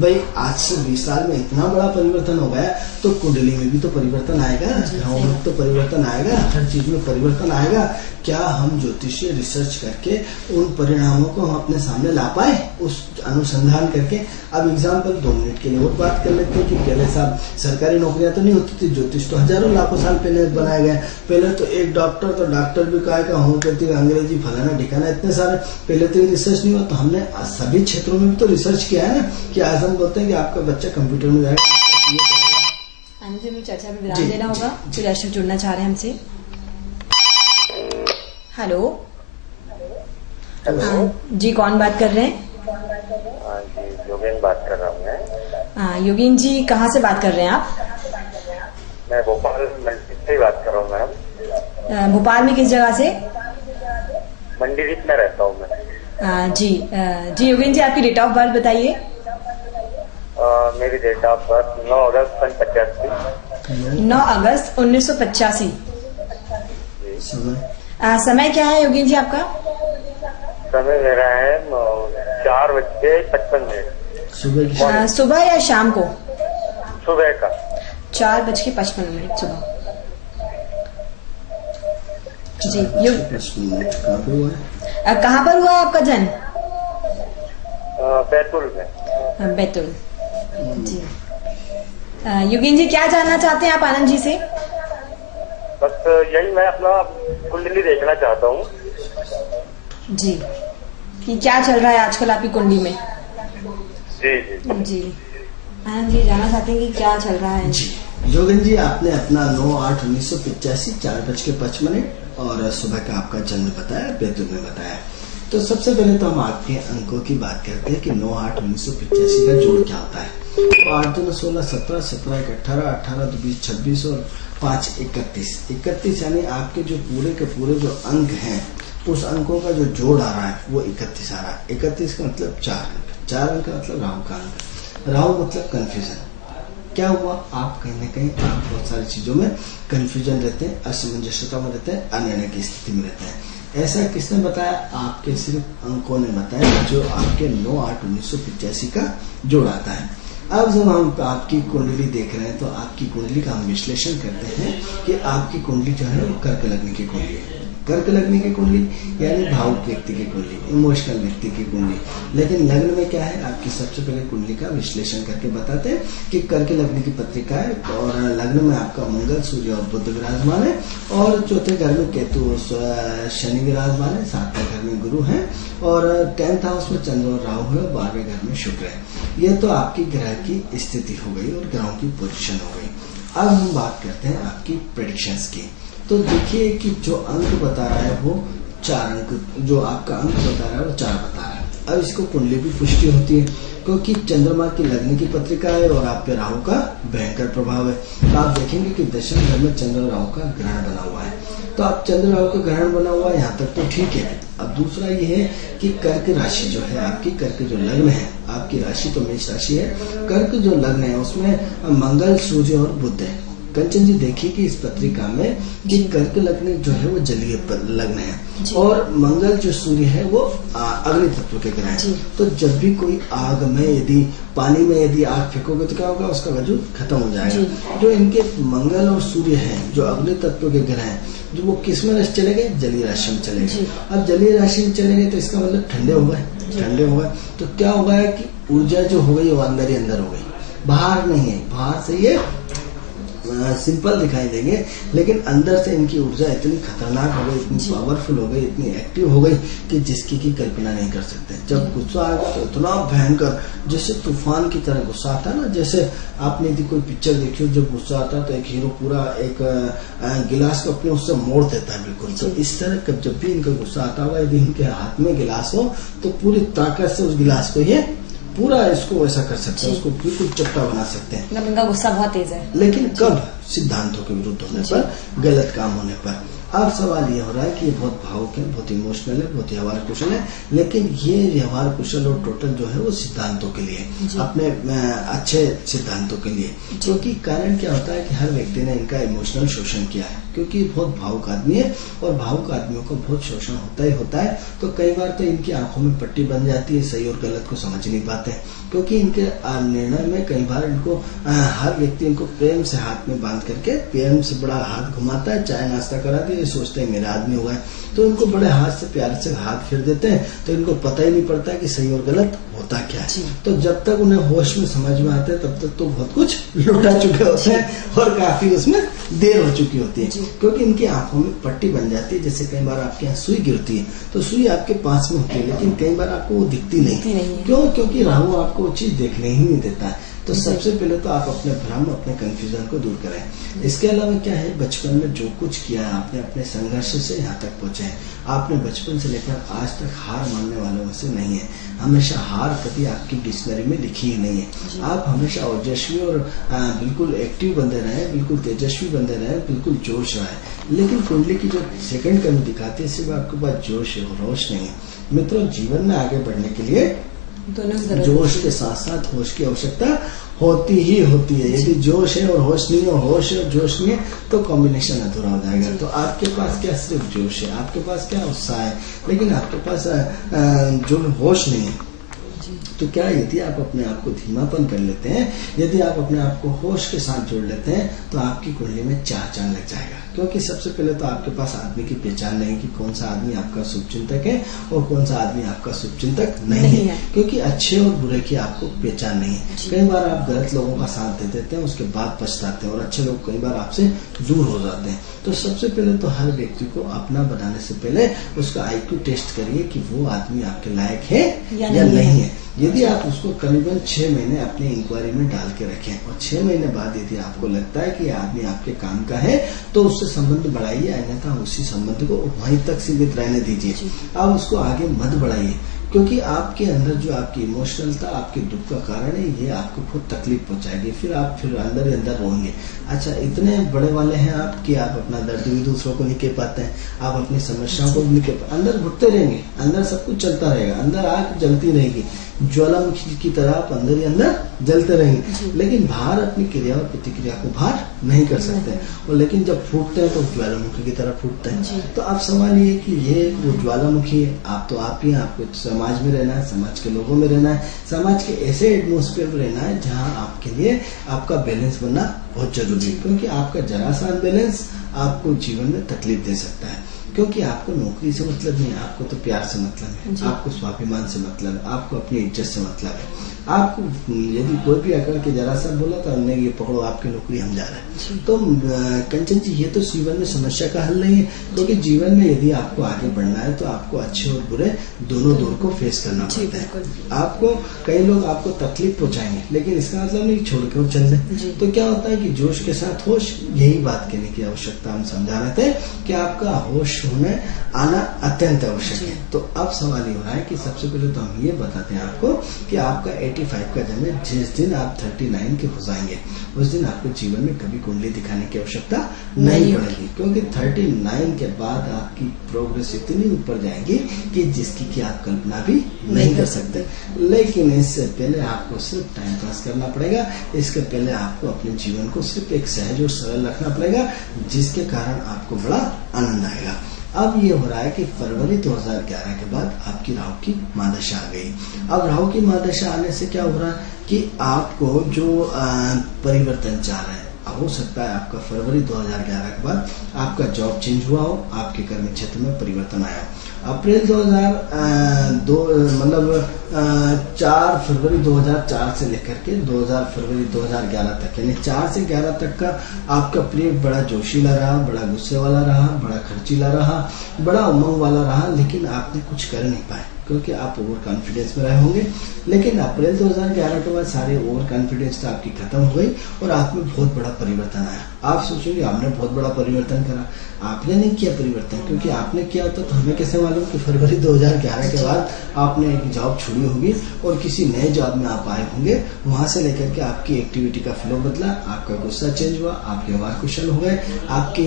भाई। आज से 20 साल में इतना बड़ा परिवर्तन हो गया, तो कुंडली में भी तो परिवर्तन आएगा, ग्रहों में तो परिवर्तन आएगा, हर चीज में परिवर्तन आएगा। क्या हम ज्योतिषीय रिसर्च करके उन परिणामों को हम अपने सामने ला पाए, उस अनुसंधान करके? अब एग्जाम्पल 2 मिनट के लिए और बात कर लेते हैं कि पहले साहब सरकारी नौकरियां तो नहीं होती थी, ज्योतिष तो हजारों लाखों साल पहले बनाया गया। पहले तो एक डॉक्टर तो डॉक्टर भी कहा का होम्योपैथी, अंग्रेजी, फलाना ठिकाना, इतने सारे पहले तो रिसर्च नहीं हुआ। तो हमने सभी क्षेत्रों में भी तो रिसर्च किया है ना, कि आज हम बोलते हैं कि आपका बच्चा कंप्यूटर में जाएगा, चर्चा में विराम देना होगा। फिर दर्शक जुड़ना चाह रहे हैं हमसे। हेलो जी, कौन बात कर रहे हैं? जी, योगेन बात कर रहा हूँ मैं। योगेन जी, कहाँ से बात कर रहे हैं आप? मैं भोपाल से बात कर रहा हूँ मैडम। भोपाल में किस जगह से? मंडीदीप में रहता हूँ मैं। जी योगेन जी, आपकी डेट ऑफ बर्थ बताइए। मेरी डेट ऑफ बर्थ 9 अगस्त 1985। 9 अगस्त 1985। समय क्या है योगेन जी आपका? समय मेरा है 4:55 सुबह या शाम को? सुबह का 4:55 सुबह। जी, कहाँ पर हुआ है आपका जन्म? बैतूल में। बैतूल। जी योगेन जी, क्या जानना चाहते हैं आप आनंद जी से? बस यही, मैं अपना कुंडली देखना चाहता हूँ जी, कि क्या चल रहा है आजकल आपकी कुंडली में। जी। आनंद जी जाना चाहते हैं कि क्या चल रहा है? जी जोगन जी, आपने अपना 9/8/1985 4:55 और सुबह का आपका जन्म बताया, बैतूल में बताया। तो सबसे पहले तो हम आपके अंकों की बात करते हैं कि 9/8/1985 का जोड़ क्या होता है। 8 2 16 17 17 1 18 18 2 20 26 और 5 31 31 यानी आपके जो पूरे के पूरे जो अंक हैं उस अंकों का जो जोड़ आ रहा है वो 31 आ रहा है। 31 का मतलब 4 अंक, 4 अंक का मतलब राहु का अंक, राहु मतलब कंफ्यूजन। क्या हुआ, आप कहीं ना कहीं आप बहुत सारी चीजों में कंफ्यूजन रहते हैं, असमंजसता में रहते हैं, अनिर्णय की स्थिति में रहते हैं। ऐसा किसने बताया? आपके सिर्फ अंकों ने बताया, जो आपके 9/8/1985 का जोड़ आता है। अब जब हम आपकी कुंडली देख रहे हैं तो आपकी कुंडली का हम विश्लेषण करते हैं कि आपकी कुंडली जो है वो कर्क लग्न की कुंडली है। कर्क लग्न की कुंडली यानी भावुक व्यक्ति की कुंडली, इमोशनल व्यक्ति की कुंडली। लेकिन लग्न में क्या है, आपकी सबसे पहले कुंडली का विश्लेषण करके बताते हैं कि कर्क लग्न की पत्रिका है और लग्न में आपका मंगल, सूर्य और बुध विराजमान है और चौथे घर में केतु शनि विराजमान है, 7वें घर में गुरु है और 10th हाउस में चंद्र और राहु है और 12वें घर में शुक्र है। ये तो आपकी ग्रह की स्थिति हो गई और ग्रहों की पोजीशन हो गई। अब हम बात करते हैं आपकी प्रेडिक्शंस की। तो देखिए कि जो अंक बता रहा है वो 4 अंक, जो आपका अंक बता रहा है वो 4 बता रहा है। अब इसको कुंडली भी पुष्टि होती है क्योंकि चंद्रमा की लग्न की पत्रिका है और आप पे राहु का भयंकर प्रभाव है। तो आप देखेंगे कि दशम घर में चंद्र राहु का ग्रहण बना हुआ है। तो आप चंद्र राहु का ग्रहण बना हुआ है, यहाँ तक तो ठीक है। अब दूसरा ये है कि कर्क राशि जो है आपकी, कर्क जो लग्न है, आपकी राशि तो मेष राशि है, कर्क जो लग्न है उसमें मंगल, सूर्य और बुध है। कंचन जी देखिए कि इस पत्रिका में कि कर्क लग्न जो है वो जलीय लग्न है और मंगल जो सूर्य है वो अग्नि तत्व के ग्रह है। तो जब भी कोई आग में यदि पानी में यदि आग फेंकोगे तो क्या होगा, उसका वजूद खत्म हो जाएगा। जो इनके मंगल और सूर्य है जो अग्नि तत्व के ग्रह है, जो वो किस में चले गए, जलीय राशि में चले गए। अब जलीय राशि में चले गए तो इसका मतलब ठंडे हो गए, ठंडे हो गए तो क्या होगा कि ऊर्जा जो हो गई वो अंदर ही अंदर हो गई, बाहर नहीं है। बाहर से ये सिंपल दिखाई देंगे लेकिन अंदर से इनकी ऊर्जा इतनी खतरनाक हो गई, इतनी पावरफुल हो गई, इतनी एक्टिव हो गई कि जिसकी की कल्पना नहीं कर सकते। जब गुस्सा आएगा तो इतना भयंकर, जैसे तूफान की तरह गुस्सा आता है ना। जैसे आपने यदि कोई पिक्चर देखी हो, जब गुस्सा आता है तो एक हीरो पूरा एक गिलास को अपने उससे मोड़ देता है बिल्कुल। तो इस तरह जब भी इनका गुस्सा आता होगा, यदि इनके हाथ में गिलास हो तो पूरी ताकत से उस गिलास को ये पूरा इसको ऐसा कर सकते हैं, उसको बिल्कुल चपटा बना सकते हैं। मतलब इनका गुस्सा बहुत तेज है। लेकिन कब? सिद्धांतों के विरुद्ध होने पर, गलत काम होने पर। अब सवाल ये हो रहा है कि ये बहुत भावुक है, बहुत इमोशनल है, बहुत व्यवहार कुशल है, लेकिन ये व्यवहार कुशल और टोटल जो है वो सिद्धांतों के लिए, अपने अच्छे सिद्धांतों के लिए। क्योंकि कारण क्या होता है कि हर व्यक्ति ने इनका इमोशनल शोषण किया है, क्योंकि बहुत भावुक आदमी है और भावुक आदमियों को बहुत शोषण होता ही होता है। तो कई बार तो इनकी आंखों में पट्टी बन जाती है, सही और गलत को समझ नहीं पाते, क्योंकि इनके निर्णय में कई बार इनको हर व्यक्ति इनको प्रेम से हाथ में बांध करके प्रेम से बड़ा हाथ घुमाता है, चाय नाश्ता करा दिया, सोचते हैं मेरा आदमी होगा, तो इनको बड़े हाथ से प्यार से हाथ फेर देते हैं, तो इनको पता ही नहीं पड़ता कि सही और गलत होता क्या है। तो जब तक उन्हें होश में समझ में आता है तब तक तो बहुत कुछ लुटा चुके होते हैं और काफी उसमें देर हो चुकी होती है, क्योंकि इनकी आंखों में पट्टी बन जाती है। जैसे कई बार आपके यहाँ सुई गिरती है तो सुई आपके पास में होती है, लेकिन कई बार आपको वो दिखती नहीं। क्यों? क्योंकि राहु आपको वो चीज देखने ही नहीं देता है। तो सबसे पहले तो आप अपने भ्रम, अपने कंफ्यूजन को दूर करें। इसके अलावा क्या है, बचपन में जो कुछ किया है आपने, अपने संघर्ष से यहाँ तक पहुंचे हैं। आपने बचपन से लेकर आज तक हार मानने वालों में से नहीं है। हमेशा हार कभी आपकी डिक्शनरी में लिखी ही नहीं है। आप हमेशा ओजस्वी और बिल्कुल एक्टिव बंदे रहे, बिल्कुल तेजस्वी बंदे रहे, बिल्कुल जोश रहे। लेकिन कुंडली की जो सेकंड कमी दिखाती है, सिर्फ आपके पास जोश है और होश नहीं है। मित्रों, जीवन में आगे बढ़ने के लिए जोश के साथ साथ होश की आवश्यकता होती ही होती है। यदि जोश है और होश नहीं है और होश है और जोश नहीं है तो कॉम्बिनेशन अधूरा हो जाएगा। तो आपके पास क्या सिर्फ जोश है, आपके पास क्या उत्साह है, लेकिन आपके पास जो होश नहीं है। तो क्या यदि आप अपने आप को धीमापन कर लेते हैं, यदि आप अपने आप को होश के साथ जोड़ लेते हैं तो आपकी कुंडली में चार चांद लग जाएगा। क्योंकि सबसे पहले तो आपके पास आदमी की पहचान नहीं कि कौन सा आदमी आपका शुभचिंतक है और कौन सा आदमी आपका शुभचिंतक नहीं है, क्योंकि अच्छे और बुरे की आपको पहचान नहीं है। कई बार आप गलत लोगों का साथ दे देते हैं, उसके बाद पछताते हैं, और अच्छे लोग कई बार आपसे दूर हो जाते हैं। तो सबसे पहले तो हर व्यक्ति को अपना बनाने से पहले उसका IQ टेस्ट करिए कि वो आदमी आपके लायक है या नहीं है। यदि आप उसको करीबन 6 महीने अपनी इंक्वायरी में डाल के रखें और 6 महीने बाद यदि आपको लगता है कि आदमी आपके काम का है तो उससे संबंध बढ़ाइए, अन्यथा उसी संबंध को वहीं तक सीमित रहने दीजिए। आप उसको आगे मत बढ़ाइए, क्योंकि आपके अंदर जो आपकी इमोशनलता, आपके दुख का कारण है, ये आपको खुद तकलीफ पहुंचाएगी। फिर अंदर ही अंदर रोएंगे। अच्छा, इतने बड़े वाले हैं आप कि आप अपना दर्द भी दूसरों को नहीं कह पाते हैं, आप अपनी समस्याओं को भी नहीं कह पाते, अंदर घुटते रहेंगे, अंदर सब कुछ चलता रहेगा, अंदर आग जलती रहेगी, ज्वालामुखी की तरह आप अंदर ही अंदर जलते रहेंगे, लेकिन बाहर अपनी क्रिया और प्रतिक्रिया को बाहर नहीं कर सकते। और लेकिन जब फूटते हैं तो ज्वालामुखी की तरह फूटते हैं। तो अब सवाल ये कि ये वो ज्वालामुखी है, आप तो आप ही हैं, आपको समाज में रहना है, समाज के लोगों में रहना है, समाज के ऐसे एटमोस्फेयर में रहना है जहाँ आपके लिए आपका बैलेंस बनना बहुत जरूरी है, क्योंकि आपका जरा सा अनबैलेंस आपको जीवन में तकलीफ दे सकता है। क्योंकि आपको नौकरी से मतलब नहीं है, आपको तो प्यार से मतलब है, आपको स्वाभिमान से मतलब है, आपको अपनी इज्जत से मतलब है। आपको यदि कोई भी अकड़ के जरा सा बोला तो हमने ये पकड़ो आपकी नौकरी हम जा रहे हैं, तो कंचन जी ये तो जीवन में समस्या का हल नहीं है, क्योंकि जीवन में यदि आपको आगे बढ़ना है तो आपको अच्छे और बुरे दोनों दौर को फेस करना पड़ता है। आपको कई लोग आपको तकलीफ पहुंचाएंगे, लेकिन इसका मतलब नहीं छोड़ के वो चल दें। तो क्या होता है कि जोश के साथ होश, यही बात कहने की आवश्यकता हम समझा रहे थे कि आपका होश होने आना अत्यंत आवश्यक है। तो अब सवाल ये हो रहा है कि सबसे पहले तो हम ये बताते हैं आपको कि आपका 85 का जन्म है, जिस दिन आप 39 के हो जाएंगे उस दिन आपको जीवन में कभी कुंडली दिखाने की आवश्यकता नहीं पड़ेगी, क्योंकि 39 के बाद आपकी प्रोग्रेस इतनी ऊपर जाएगी कि जिसकी की आप कल्पना भी नहीं कर सकते। लेकिन इससे पहले आपको सिर्फ टाइम पास करना पड़ेगा, इसके पहले आपको अपने जीवन को सिर्फ एक सहज और सरल रखना पड़ेगा, जिसके कारण आपको बड़ा आनंद आएगा। अब ये हो रहा है कि फरवरी 2011 के बाद आपकी राहु की महादशा आ गई। अब राहु की महादशा आने से क्या हो रहा है कि आपको जो परिवर्तन चाह रहे हैं, हो सकता है आपका फरवरी 2011 के बाद आपका जॉब चेंज हुआ हो, आपके कर्म क्षेत्र में परिवर्तन आया हो। अप्रैल 2002 मतलब 4 फरवरी 2004 से लेकर के 2000 फरवरी 2011 तक, यानी 4 से 11 तक का आपका पीरियड बड़ा जोशीला रहा, बड़ा गुस्से वाला रहा, बड़ा खर्चीला रहा, बड़ा उमंग वाला रहा, लेकिन आपने कुछ कर नहीं पाए क्योंकि आप ओवर कॉन्फिडेंस में रहे होंगे। लेकिन अप्रैल 2011 के बाद सारे ओवर कॉन्फिडेंस तो आपकी खत्म हो गई और आप में बहुत बड़ा परिवर्तन आया। आप सोचेंगे आपने बहुत बड़ा परिवर्तन करा, आपने नहीं किया परिवर्तन, क्योंकि आपने किया होता तो हमें कैसे मालूम कि फरवरी 2011 के बाद आपने एक जॉब छोड़ी होगी और किसी नए जॉब में आप आए होंगे। वहां से लेकर के आपकी एक्टिविटी का फ्लो बदला, आपका गुस्सा चेंज हुआ, आप व्यवहार कुशल हो गए, आपके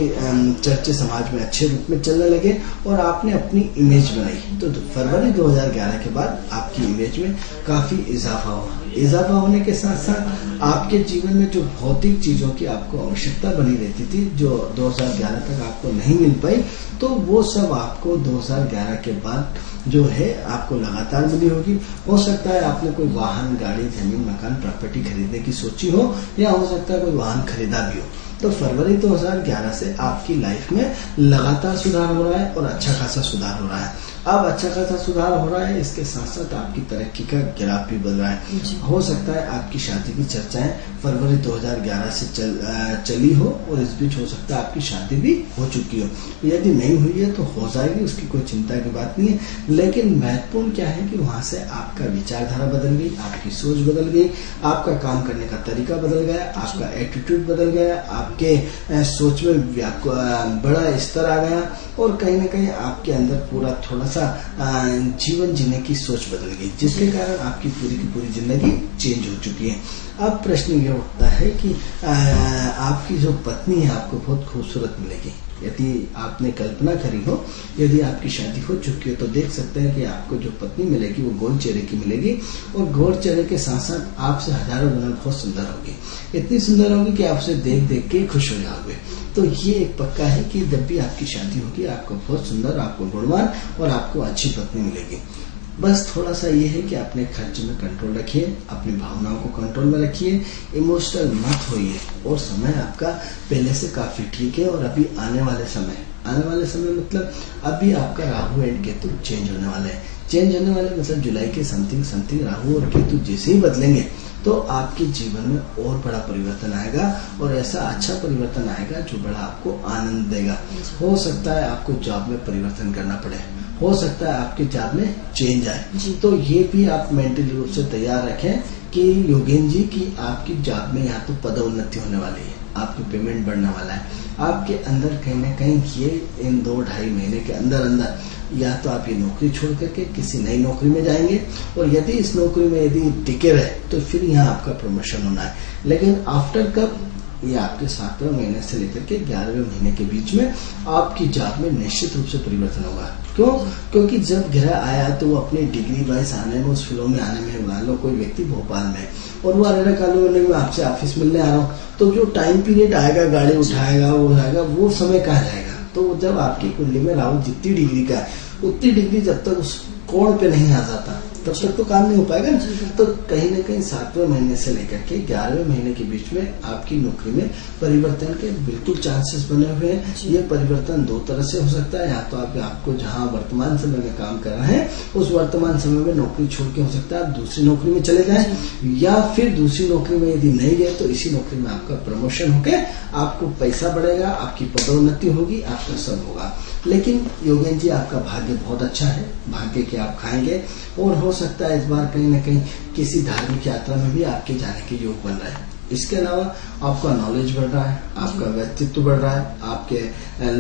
चर्चे समाज में अच्छे रूप में चलने लगे और आपने अपनी इमेज बनाई। तो फरवरी 2011 के बाद आपकी इमेज में काफी इजाफा हुआ। इजाफा होने के साथ साथ आपके जीवन में जो भौतिक चीजों की आपको आवश्यकता बनी रहती थी, जो 2011 तक आपको नहीं मिल पाई, तो वो सब आपको 2011 के बाद जो है आपको लगातार मिली होगी। हो सकता है आपने कोई वाहन, गाड़ी, जमीन, मकान, प्रॉपर्टी खरीदने की सोची हो, या हो सकता है कोई वाहन खरीदा भी हो। तो फरवरी 2011 से आपकी लाइफ में लगातार सुधार हो रहा है और अच्छा खासा सुधार हो रहा है। अब अच्छा खासा सुधार हो रहा है, इसके साथ साथ आपकी तरक्की का ग्राफ भी बढ़ रहा है। हो सकता है आपकी शादी की चर्चाएं फरवरी 2011 से चली हो और इस बीच हो सकता है आपकी शादी भी हो चुकी हो। यदि नहीं हुई है तो हो जाएगी, उसकी कोई चिंता की बात नहीं है। लेकिन महत्वपूर्ण क्या है कि वहां से आपका विचारधारा बदल गई, आपकी सोच बदल गई, आपका काम करने का तरीका बदल गया, आपका एटीट्यूड बदल गया, आपके सोच में बड़ा स्तर आ गया और कहीं ना कहीं आपके अंदर पूरा थोड़ा सा जीवन जीने की सोच बदल गई, जिसके कारण आपकी पूरी की पूरी जिंदगी चेंज हो चुकी है। अब प्रश्न ये उठता है कि आपकी जो पत्नी है आपको बहुत खूबसूरत मिलेगी। यदि आपने कल्पना करी हो, यदि आपकी शादी हो चुकी हो, तो देख सकते हैं कि आपको जो पत्नी मिलेगी वो गोल चेहरे की मिलेगी और गोल चेहरे के साथ साथ आपसे हजारों गुना बहुत सुंदर होगी। इतनी सुंदर होगी कि आपसे देख देख के खुश हो जाओगे। तो ये एक पक्का है कि जब भी आपकी शादी होगी आपको बहुत सुंदर, आपको गुणवान और आपको अच्छी पत्नी मिलेगी। बस थोड़ा सा ये है कि अपने खर्च में कंट्रोल रखिए, अपनी भावनाओं को कंट्रोल में रखिए, इमोशनल मत होइए और समय आपका पहले से काफी ठीक है। और अभी आने वाले समय मतलब अभी आपका राहु एंड केतु चेंज होने वाले हैं। चेंज होने वाले मतलब जुलाई के समथिंग राहु और केतु जैसे ही बदलेंगे तो आपके जीवन में और बड़ा परिवर्तन आएगा और ऐसा अच्छा परिवर्तन आएगा जो बड़ा आपको आनंद देगा। हो सकता है आपको जॉब में परिवर्तन करना पड़े, हो सकता है आपके जॉब में चेंज आए। तो ये भी आप मेंटली रूप से तैयार रखें कि योगेन जी की आपकी जॉब में या तो पदोन्नति होने वाली है, आपकी पेमेंट बढ़ने वाला है, आपके अंदर कहीं ना कहीं ये इन 2-2.5 महीने के अंदर अंदर या तो आप ये नौकरी छोड़ करके किसी नई नौकरी में जाएंगे, और यदि इस नौकरी में यदि टिके रहे तो फिर यहाँ आपका प्रमोशन होना है। लेकिन आफ्टर कब, ये आपके 7वें महीने से लेकर के 11वें महीने के बीच में आपकी जॉब में निश्चित रूप से परिवर्तन होगा। क्यों? क्योंकि जब ग्रह आया तो वो अपनी डिग्री वाइज आने में, उस फ्लो में आने में, मान लो कोई व्यक्ति भोपाल में और वो अरेरा कॉलोनी में आपसे ऑफिस मिलने आ रहा हूँ, तो जो टाइम पीरियड आएगा, गाड़ी उठाएगा, वो आएगा, वो समय कहाँ जाएगा? तो जब आपकी कुंडली में राहु जितनी डिग्री का है उतनी डिग्री जब तक उस कोण पे नहीं आ जाता तब तक तो काम नहीं हो पाएगा ना। तो कहीं ना कहीं 7वें महीने से लेकर के 11वें महीने के बीच में आपकी नौकरी में परिवर्तन के बिल्कुल चांसेस बने हुए हैं। ये परिवर्तन 2 तरह से हो सकता है, या तो आपको जहां वर्तमान समय में काम कर रहे हैं उस वर्तमान समय में नौकरी छोड़ के हो सकता है आप दूसरी नौकरी में चले जाएं, या फिर दूसरी नौकरी में यदि नहीं गए तो इसी नौकरी में आपका प्रमोशन होके आपको पैसा बढ़ेगा, आपकी पदोन्नति होगी, आपका सब होगा। लेकिन योगेन जी आपका भाग्य बहुत अच्छा है, भाग्य के आप खाएंगे, और हो सकता है इस बार कहीं ना कहीं किसी धार्मिक यात्रा में भी आपके जाने के योग बन रहा है। इसके अलावा आपका नॉलेज बढ़ रहा है, आपका व्यक्तित्व बढ़ रहा है, आपके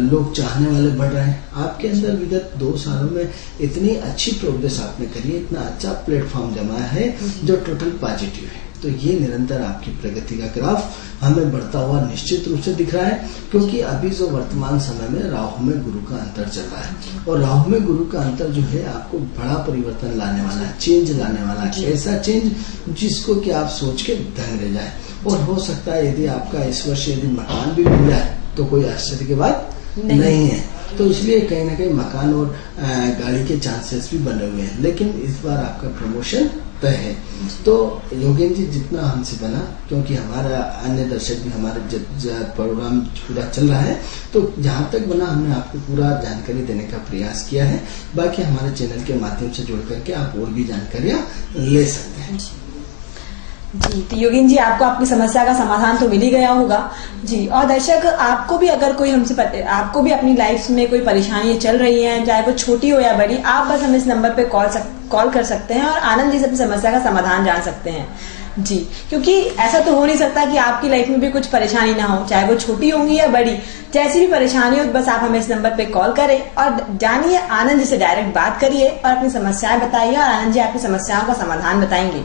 लोग चाहने वाले बढ़ रहे हैं। आपके अंदर विगत 2 सालों में इतनी अच्छी प्रोग्रेस आपने करी है, इतना अच्छा प्लेटफॉर्म जमा है जो टोटल पॉजिटिव है। तो ये निरंतर आपकी प्रगति का ग्राफ हमें बढ़ता हुआ निश्चित रूप से दिख रहा है, क्योंकि अभी जो वर्तमान समय में राहु में गुरु का अंतर चल रहा है, और राहु में गुरु का अंतर जो है आपको बड़ा परिवर्तन लाने वाला है, चेंज लाने वाला है, ऐसा चेंज जिसको कि आप सोच के दंग रह जाए। और हो सकता है यदि आपका इस वर्ष यदि मकान भी मिल जाए तो कोई आश्चर्य की बात नहीं है। तो इसलिए कहीं ना कहीं मकान और गाड़ी के चांसेस भी बने हुए हैं, लेकिन इस बार आपका प्रमोशन तय है। तो योगेन जी जितना हमसे बना, क्योंकि हमारा अन्य दर्शक भी हमारे प्रोग्राम पूरा चल रहा है, तो जहाँ तक बना हमने आपको पूरा जानकारी देने का प्रयास किया है। बाकी हमारे चैनल के माध्यम से जुड़ करके आप और भी जानकारियाँ ले सकते हैं। जी, तो योगेन जी आपको आपकी समस्या का समाधान तो मिल ही गया होगा जी। और दर्शक, आपको भी अगर कोई आपको भी अपनी लाइफ में कोई परेशानी चल रही है, चाहे वो छोटी हो या बड़ी, आप बस हमें इस नंबर पे कॉल कर सकते हैं और आनंद जी से अपनी समस्या का समाधान जान सकते हैं जी। क्योंकि ऐसा तो हो नहीं सकता कि आपकी लाइफ में भी कुछ परेशानी ना हो, चाहे वो छोटी होंगी या बड़ी, जैसी भी परेशानी हो, बस आप हमें इस नंबर पे कॉल करें और जानिए, आनंद जी से डायरेक्ट बात करिए और अपनी समस्याएं बताइए, और आनंद जी आपकी समस्याओं का समाधान बताएंगे।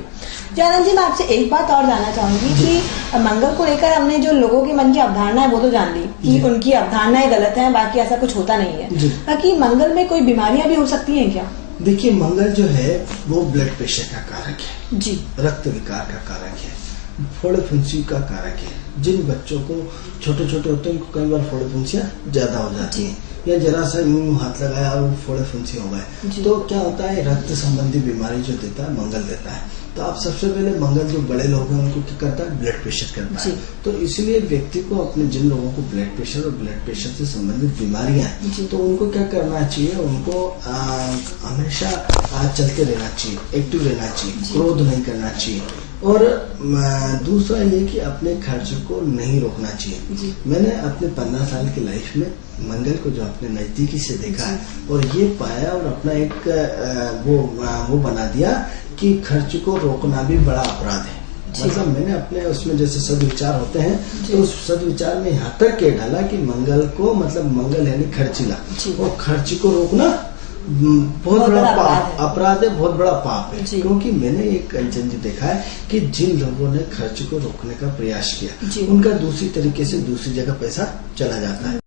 जी आनंद जी, मैं आपसे एक बात और जानना चाहूंगी कि मंगल को लेकर हमने जो लोगों की मन की अवधारणा है वो तो जान ली कि उनकी अवधारणाएं गलत है, बाकी ऐसा कुछ होता नहीं है। बाकी मंगल में कोई बीमारियां भी हो सकती हैं क्या? देखिए, मंगल जो है वो ब्लड प्रेशर का कारक है जी, रक्त विकार का कारक है, फोड़े फुंसी का कारक है। जिन बच्चों को छोटे छोटे होते हैं उनको कई बार फोड़े फुंसियां ज्यादा हो जाती है, या जरा सा यूं हाथ लगाया और वो फोड़े फुंसी हो गए, तो क्या होता है, रक्त संबंधी बीमारी जो देता है मंगल देता है। तो आप सबसे पहले मंगल जो बड़े लोग हैं उनको क्या करता है, ब्लड प्रेशर करता है। तो इसलिए व्यक्ति को अपने जिन लोगों को ब्लड प्रेशर और ब्लड प्रेशर से संबंधित बीमारियां हैं, तो उनको क्या करना चाहिए, उनको हमेशा चलते रहना चाहिए, एक्टिव रहना चाहिए, क्रोध नहीं करना चाहिए। और दूसरा ये कि अपने खर्च को नहीं रोकना चाहिए। मैंने अपने 15 साल की लाइफ में मंगल को जो अपने नजदीकी से देखा है और ये पाया और अपना एक वो बना दिया कि खर्च को रोकना भी बड़ा अपराध है। मतलब मैंने अपने उसमें जैसे सदविचार होते हैं, तो उस सदविचार में यहाँ तक के डाला कि मंगल को, मतलब मंगल यानी खर्चीला, और खर्च को रोकना बहुत बड़ा अपराध है, बहुत बड़ा पाप है। क्योंकि मैंने एक कंचन जी देखा है कि जिन लोगों ने खर्च को रोकने का प्रयास किया, उनका दूसरी तरीके से दूसरी जगह पैसा चला जाता है।